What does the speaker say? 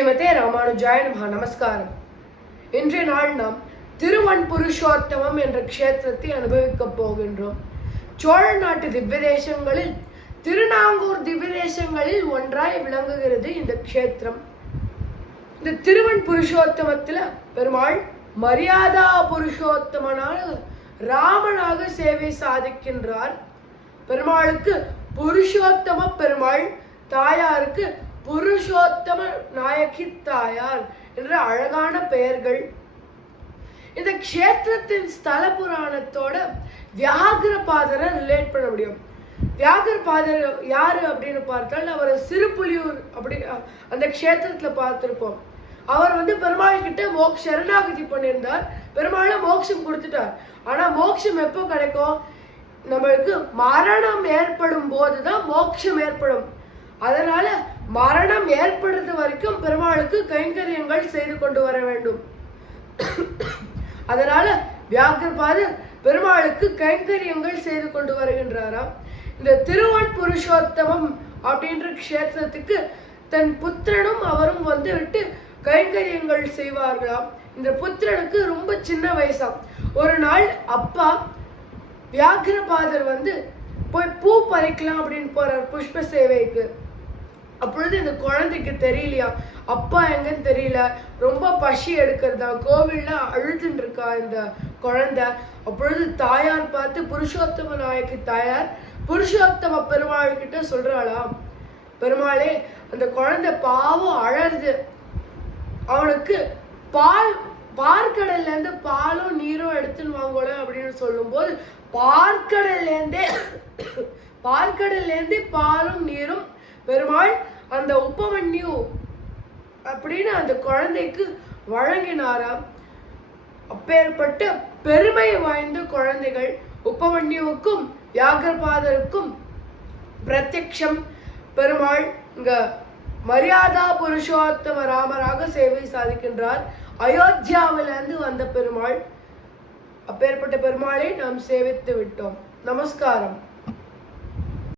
ஸ்ரீமதே ராமானுஜாய நமஹ. நமஸ்காரம். இன்றைய நாள் நாம் திருவன் புருஷோத்தமம் என்ற க்ஷேத்திரத்தை அனுபவிக்கப் போகின்றோம். சோழ நாட்டு திவ்யதேசங்களில் திருநாங்கூர் திவ்யதேசங்களில் ஒன்றாய் விளங்குகிறது இந்த க்ஷேத்திரம். இந்த திருவன் புருஷோத்தமத்தில் பெருமாள் மரியாதா புருஷோத்தமனான ராமனாக சேவை சாதிக்கின்றார். பெருமாளுக்கு புருஷோத்தம பெருமாள் தாயாருக்கு புருஷோத்தம நாயகி தாயார் என்ற அழகான பெயர்கள். இந்த க்ஷேத்திரத்தின் ஸ்தல புராணத்தோட வியாகரபாதரை ரிலேட் பண்ண முடியும். வியாகரபாதர் யாரு அப்படின்னு பார்த்தால் அவர் சிறுபுலியூர் அப்படி அந்த க்ஷேத்திரத்துல பார்த்துருப்போம். அவர் வந்து பெருமாள் கிட்ட மோக்ஷ சரணாகதி பண்ணியிருந்தார். பெருமாளை மோட்சம் கொடுத்துட்டார். ஆனால் மோட்சம் எப்போ கிடைக்கும்? நம்மளுக்கு மரணம் ஏற்படும் போது தான் மோட்சம் ஏற்படும். அதனால மரணம் ஏற்படுறது வரைக்கும் பெருமாளுக்கு கைங்கரியங்கள் செய்து கொண்டு வர வேண்டும். அதனால வியாகிரபாதர் பெருமாளுக்கு கைங்கரியங்கள் செய்து கொண்டு வருகின்றாராம். இந்த திருவன் புருஷோத்தமம் அப்படின்ற க்ஷேத்திரத்துக்கு தன் புத்திரனும் அவரும் வந்து விட்டு கைங்கரியங்கள் செய்வார்களாம். இந்த புத்திரனுக்கு ரொம்ப சின்ன வயசாம். ஒரு நாள் அப்பா வியாகிரபாதர் வந்து போய் பூ பறிக்கலாம் அப்படின்னு போறார் புஷ்ப சேவைக்கு. அப்பொழுது இந்த குழந்தைக்கு தெரியலையா? அப்பா எங்கன்னு தெரியல. ரொம்ப பசி எடுக்கிறதா? கோவிலில் அழுதுன்னு இருக்கா இந்த குழந்தை. அப்பொழுது தாயார் பார்த்து புருஷோத்தம நாயக்கு தாயார் புருஷோத்தம பெருமாள் கிட்ட சொல்றாளா பெருமாளே அந்த குழந்தை பாவம் அழருது அவனுக்கு பால் பார்க்கடல்ல இருந்து பாலும் நீரும் எடுத்துன்னு வாங்கல அப்படின்னு சொல்லும்போது பார்க்கடல்ல இருந்தே இருந்தே பாலும் நீரும் பெருமாள் அந்த உப்பமன்யு அப்படின்னு அந்த குழந்தைக்கு வழங்கினாராம். அப்பேற்பட்ட பெருமை வாய்ந்த குழந்தைகள் உப்பமன்யுவுக்கும் வியாகரபாதருக்கும் பிரத்யக்ஷம். பெருமாள் இங்க மரியாதா புருஷோத்தம ராமராக சேவை சாதிக்கின்றார். அயோத்தியாவிலிருந்து வந்த பெருமாள். அப்பேற்பட்ட பெருமாளை நாம் சேவித்து விட்டோம். நமஸ்காரம்.